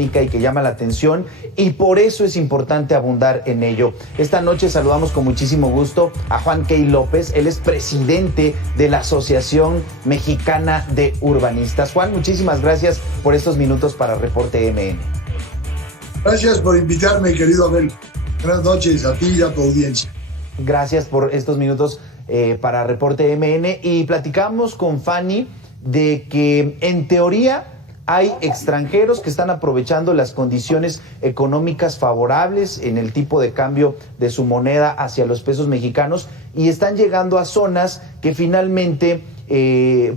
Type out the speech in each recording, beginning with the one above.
y que llama la atención, y por eso es importante abundar en ello. Esta noche saludamos con muchísimo gusto a Juan Key López. Él es presidente de la Asociación Mexicana de Urbanistas. Juan, muchísimas gracias por estos minutos para Reporte MN. Gracias por invitarme, querido Abel. Buenas noches a ti y a tu audiencia. Gracias por estos minutos para Reporte MN, y platicamos con Fanny de que en teoría hay extranjeros que están aprovechando las condiciones económicas favorables en el tipo de cambio de su moneda hacia los pesos mexicanos y están llegando a zonas que finalmente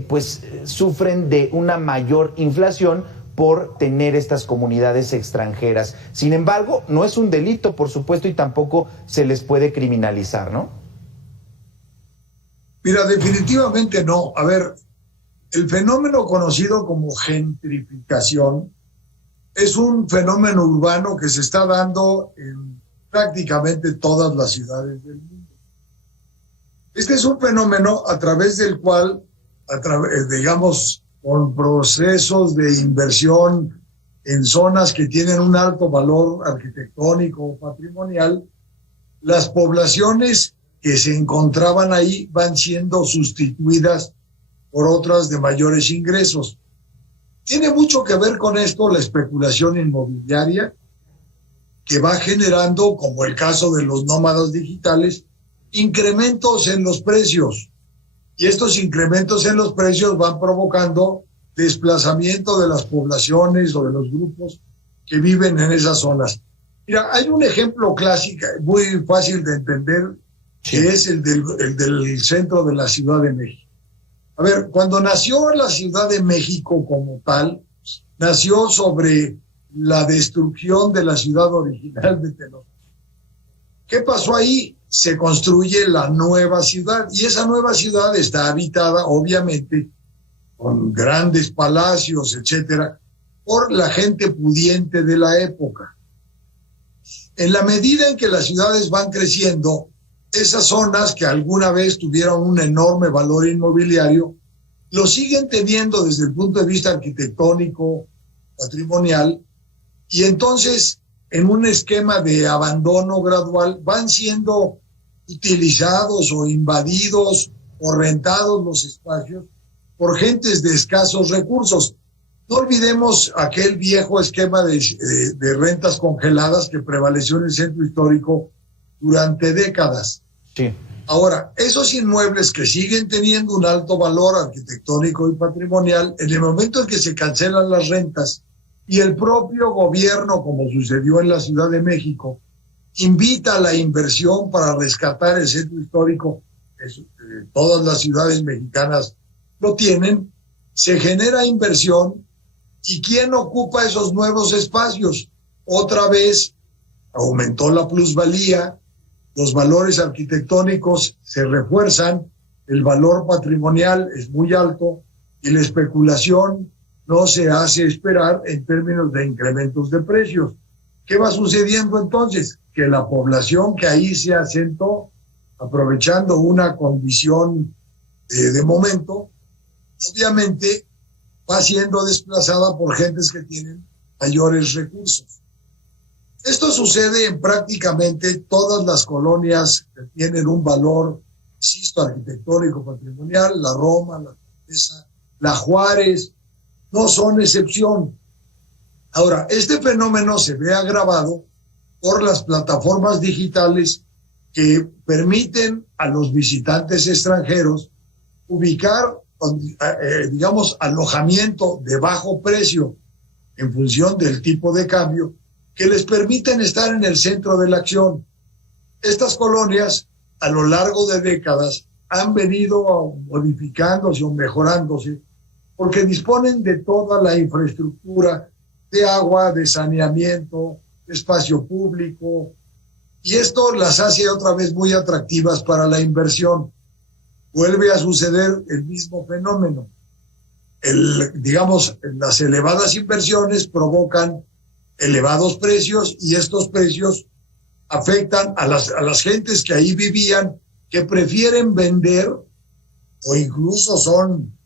pues sufren de una mayor inflación por tener estas comunidades extranjeras. Sin embargo, no es un delito, por supuesto, y tampoco se les puede criminalizar, ¿no? Mira, definitivamente no. A ver, el fenómeno conocido como gentrificación es un fenómeno urbano que se está dando en prácticamente todas las ciudades del mundo. Este es un fenómeno a través del cual, digamos, con procesos de inversión en zonas que tienen un alto valor arquitectónico o patrimonial, las poblaciones que se encontraban ahí van siendo sustituidas por otras de mayores ingresos. Tiene mucho que ver con esto la especulación inmobiliaria, que va generando, como el caso de los nómadas digitales, incrementos en los precios. Y estos incrementos en los precios van provocando desplazamiento de las poblaciones o de los grupos que viven en esas zonas. Mira, hay un ejemplo clásico, muy fácil de entender, que es el del centro de la Ciudad de México. A ver, cuando nació la Ciudad de México como tal, nació sobre la destrucción de la ciudad original de Tenochtitlan. ¿Qué pasó ahí? Se construye la nueva ciudad, y esa nueva ciudad está habitada, obviamente, con grandes palacios, etcétera, por la gente pudiente de la época. En la medida en que las ciudades van creciendo, esas zonas que alguna vez tuvieron un enorme valor inmobiliario, lo siguen teniendo desde el punto de vista arquitectónico, patrimonial, y entonces, en un esquema de abandono gradual, van siendo utilizados o invadidos o rentados los espacios por gentes de escasos recursos. No olvidemos aquel viejo esquema de rentas congeladas que prevaleció en el centro histórico durante décadas. Sí. Ahora, esos inmuebles que siguen teniendo un alto valor arquitectónico y patrimonial, en el momento en que se cancelan las rentas y el propio gobierno, como sucedió en la Ciudad de México, invita a la inversión para rescatar el centro histórico, todas las ciudades mexicanas lo tienen, se genera inversión, ¿y quién ocupa esos nuevos espacios? Otra vez aumentó la plusvalía, los valores arquitectónicos se refuerzan, el valor patrimonial es muy alto y la especulación no se hace esperar en términos de incrementos de precios. ¿Qué va sucediendo entonces? Que la población que ahí se asentó, aprovechando una condición de momento, obviamente va siendo desplazada por gentes que tienen mayores recursos. Esto sucede en prácticamente todas las colonias que tienen un valor, insisto, arquitectónico, patrimonial. La Roma, la Condesa, la Juárez, no son excepción. Ahora, este fenómeno se ve agravado por las plataformas digitales que permiten a los visitantes extranjeros ubicar, digamos, alojamiento de bajo precio en función del tipo de cambio, que les permiten estar en el centro de la acción. Estas colonias, a lo largo de décadas, han venido modificándose o mejorándose porque disponen de toda la infraestructura de agua, de saneamiento, de espacio público, y esto las hace otra vez muy atractivas para la inversión. Vuelve a suceder el mismo fenómeno. Digamos, las elevadas inversiones provocan elevados precios, y estos precios afectan a las gentes que ahí vivían, que prefieren vender o incluso son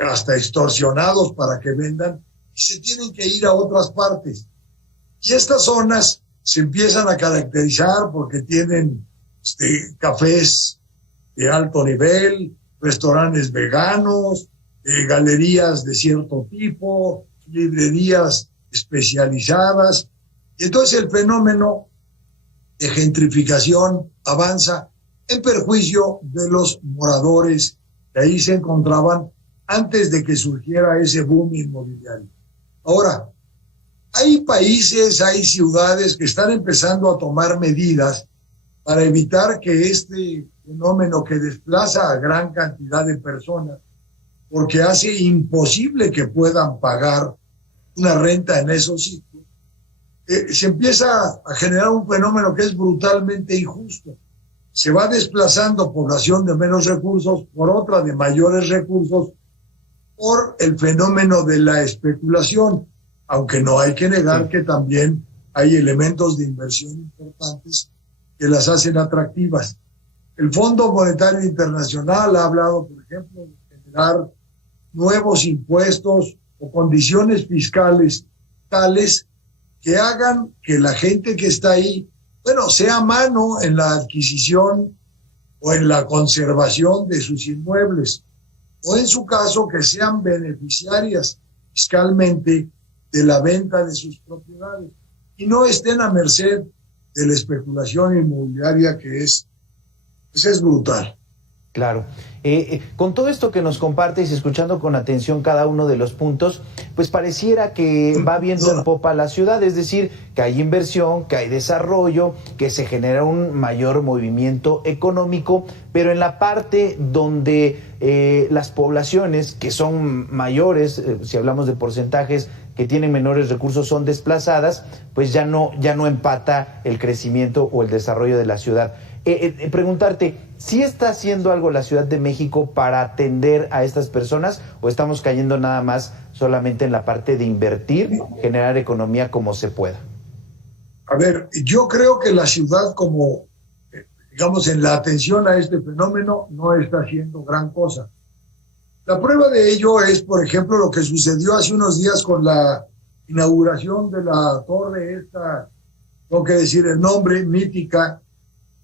hasta extorsionados para que vendan y se tienen que ir a otras partes. Y estas zonas se empiezan a caracterizar porque tienen cafés de alto nivel, restaurantes veganos, galerías de cierto tipo, librerías especializadas. Y entonces el fenómeno de gentrificación avanza en perjuicio de los moradores que ahí se encontraban antes de que surgiera ese boom inmobiliario. Ahora, hay países, hay ciudades que están empezando a tomar medidas para evitar que este fenómeno que desplaza a gran cantidad de personas, porque hace imposible que puedan pagar una renta en esos sitios, se empieza a generar un fenómeno que es brutalmente injusto. Se va desplazando población de menos recursos por otra de mayores recursos por el fenómeno de la especulación, aunque no hay que negar que también hay elementos de inversión importantes que las hacen atractivas. El Fondo Monetario Internacional ha hablado, por ejemplo, de generar nuevos impuestos o condiciones fiscales tales que hagan que la gente que está ahí, sea mano en la adquisición o en la conservación de sus inmuebles, o en su caso que sean beneficiarias fiscalmente de la venta de sus propiedades y no estén a merced de la especulación inmobiliaria que es brutal. Claro. Con todo esto que nos compartes y escuchando con atención cada uno de los puntos, pues pareciera que va viendo en popa la ciudad, es decir, que hay inversión, que hay desarrollo, que se genera un mayor movimiento económico, pero en la parte donde las poblaciones que son mayores, si hablamos de porcentajes, que tienen menores recursos son desplazadas, pues ya no empata el crecimiento o el desarrollo de la ciudad. Preguntarte, ¿sí está haciendo algo la Ciudad de México para atender a estas personas o estamos cayendo nada más solamente en la parte de invertir, generar economía como se pueda? A ver, yo creo que la ciudad como, digamos, en la atención a este fenómeno no está haciendo gran cosa. La prueba de ello es, por ejemplo, lo que sucedió hace unos días con la inauguración de la torre esta, tengo que decir el nombre, mítica,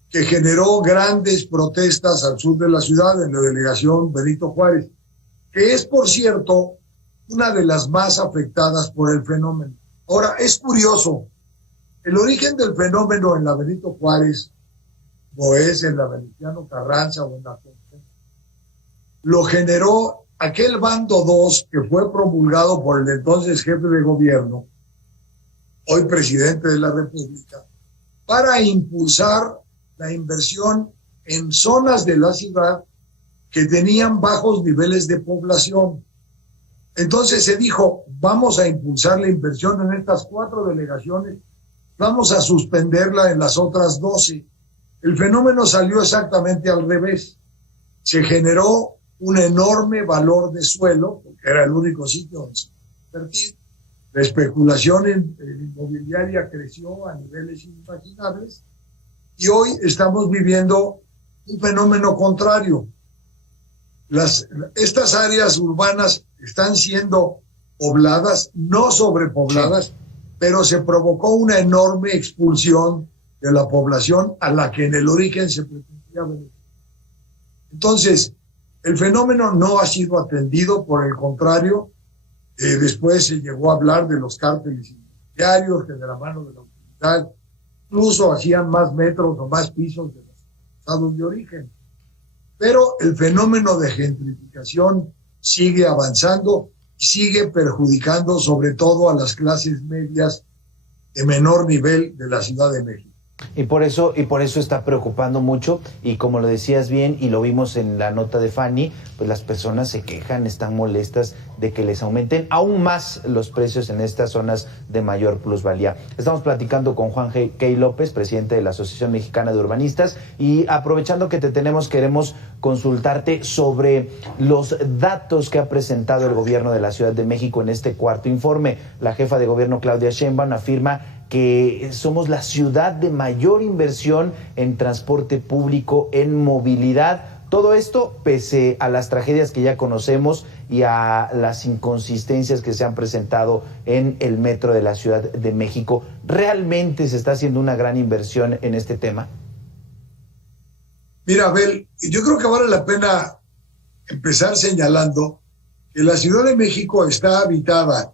que generó grandes protestas al sur de la ciudad, en la delegación Benito Juárez, que es, por cierto, una de las más afectadas por el fenómeno. Ahora, es curioso, el origen del fenómeno en la Benito Juárez, o es en la Venustiano Carranza o en la Constitución, lo generó aquel bando 2 que fue promulgado por el entonces jefe de gobierno, hoy presidente de la República, para impulsar la inversión en zonas de la ciudad que tenían bajos niveles de población. Entonces se dijo, vamos a impulsar la inversión en estas 4 delegaciones, vamos a suspenderla en las otras 12. El fenómeno salió exactamente al revés. Se generó un enorme valor de suelo, porque era el único sitio donde se invertir. La especulación inmobiliaria creció a niveles inimaginables y hoy estamos viviendo un fenómeno contrario. Estas áreas urbanas están siendo pobladas, no sobrepobladas, pero se provocó una enorme expulsión de la población a la que en el origen se pretendía beneficiar. Entonces, el fenómeno no ha sido atendido, por el contrario, después se llegó a hablar de los cárteles inmobiliarios que de la mano de la autoridad incluso hacían más metros o más pisos de los estados de origen. Pero el fenómeno de gentrificación sigue avanzando y sigue perjudicando sobre todo a las clases medias de menor nivel de la Ciudad de México. Y por eso está preocupando mucho, y como lo decías bien y lo vimos en la nota de Fanny, pues las personas se quejan, están molestas de que les aumenten aún más los precios en estas zonas de mayor plusvalía. Estamos platicando con Juan K. López, presidente de la Asociación Mexicana de Urbanistas, y aprovechando que te tenemos, queremos consultarte sobre los datos que ha presentado el gobierno de la Ciudad de México en este cuarto informe. La jefa de gobierno, Claudia Sheinbaum, afirma que somos la ciudad de mayor inversión en transporte público, en movilidad, Todo esto pese a las tragedias que ya conocemos y a las inconsistencias que se han presentado en el metro de la Ciudad de México. ¿Realmente se está haciendo una gran inversión en este tema? Mira, Abel, yo creo que vale la pena empezar señalando que la Ciudad de México está habitada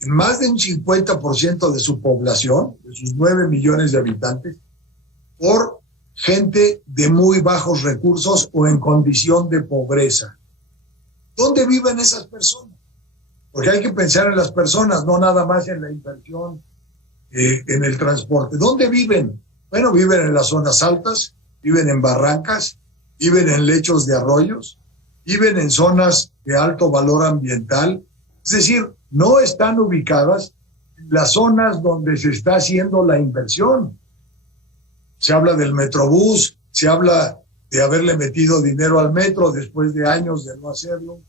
en más de un 50% de su población, de sus 9 millones de habitantes, por gente de muy bajos recursos o en condición de pobreza. ¿Dónde viven esas personas? Porque hay que pensar en las personas, no nada más en la inversión en el transporte. ¿Dónde viven? Bueno, viven en las zonas altas, viven en barrancas, viven en lechos de arroyos, viven en zonas de alto valor ambiental. Es decir, no están ubicadas en las zonas donde se está haciendo la inversión. Se habla del Metrobús, se habla de haberle metido dinero al metro después de años de no hacerlo,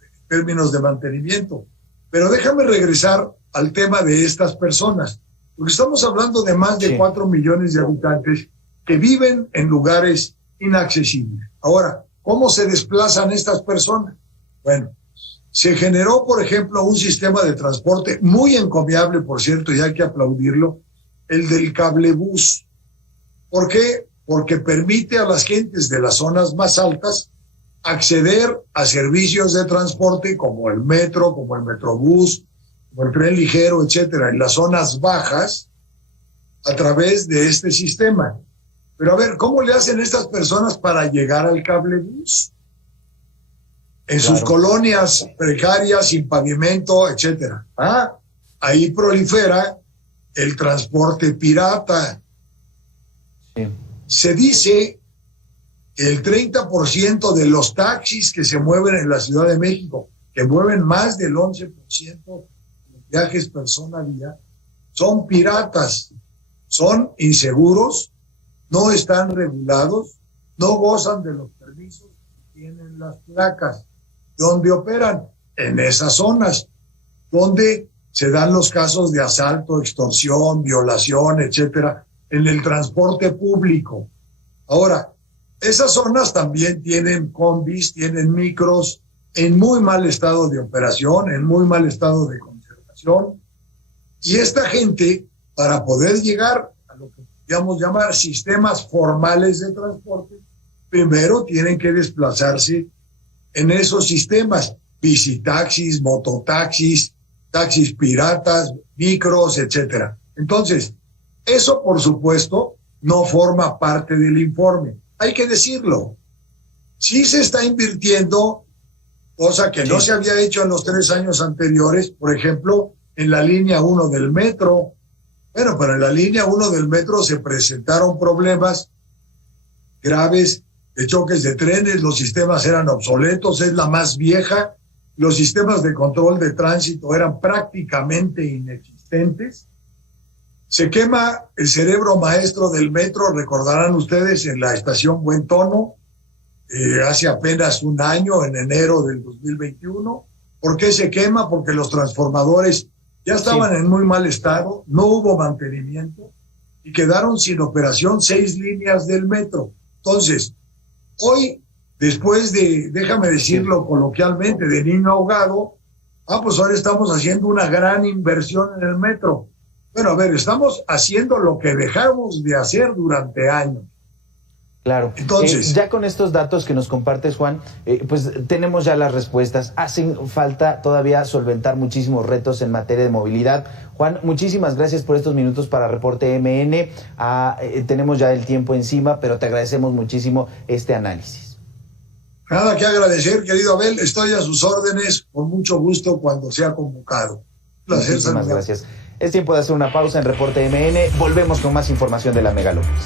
en términos de mantenimiento. Pero déjame regresar al tema de estas personas, porque estamos hablando de más de 4 millones de habitantes que viven en lugares inaccesibles. Ahora, ¿cómo se desplazan estas personas? Bueno, se generó, por ejemplo, un sistema de transporte muy encomiable, por cierto, y hay que aplaudirlo, el del cablebús. ¿Por qué? Porque permite a las gentes de las zonas más altas acceder a servicios de transporte como el metro, como el metrobús, como el tren ligero, etcétera, en las zonas bajas a través de este sistema. Pero a ver, ¿cómo le hacen estas personas para llegar al cablebús? En sus colonias precarias, sin pavimento, etcétera. Ahí prolifera el transporte pirata. Sí. Se dice que el 30% de los taxis que se mueven en la Ciudad de México, que mueven más del 11% de los viajes persona día, son piratas, son inseguros, no están regulados, no gozan de los permisos que tienen las placas. ¿Dónde operan? En esas zonas, donde se dan los casos de asalto, extorsión, violación, etcétera, en el transporte público. Ahora, esas zonas también tienen combis, tienen micros en muy mal estado de operación, en muy mal estado de conservación. Y esta gente, para poder llegar a lo que podríamos llamar sistemas formales de transporte, primero tienen que desplazarse en esos sistemas, bicitaxis, mototaxis, taxis piratas, micros, etcétera. Entonces, eso, por supuesto, no forma parte del informe. Hay que decirlo. Sí se está invirtiendo, cosa que no se había hecho en los 3 años anteriores, por ejemplo, en la línea 1 del metro. Bueno, pero en la línea 1 del metro se presentaron problemas graves de choques de trenes, los sistemas eran obsoletos, es la más vieja, los sistemas de control de tránsito eran prácticamente inexistentes. Se quema el cerebro maestro del metro, recordarán ustedes, en la estación Buen Tono, hace apenas un año, en enero del 2021. ¿Por qué se quema? Porque los transformadores ya estaban en muy mal estado, no hubo mantenimiento y quedaron sin operación 6 líneas del metro. Entonces, hoy, después de, déjame decirlo coloquialmente, de niño ahogado, pues ahora estamos haciendo una gran inversión en el metro. Bueno, a ver, estamos haciendo lo que dejamos de hacer durante años. Claro. Entonces, ya con estos datos que nos compartes, Juan, pues tenemos ya las respuestas. Hacen falta todavía solventar muchísimos retos en materia de movilidad. Juan, muchísimas gracias por estos minutos para Reporte MN. Tenemos ya el tiempo encima, pero te agradecemos muchísimo este análisis. Nada que agradecer, querido Abel. Estoy a sus órdenes, con mucho gusto, cuando sea convocado. Un placer. Muchísimas gracias. Es tiempo de hacer una pausa en Reporte MN. Volvemos con más información de la megalópolis.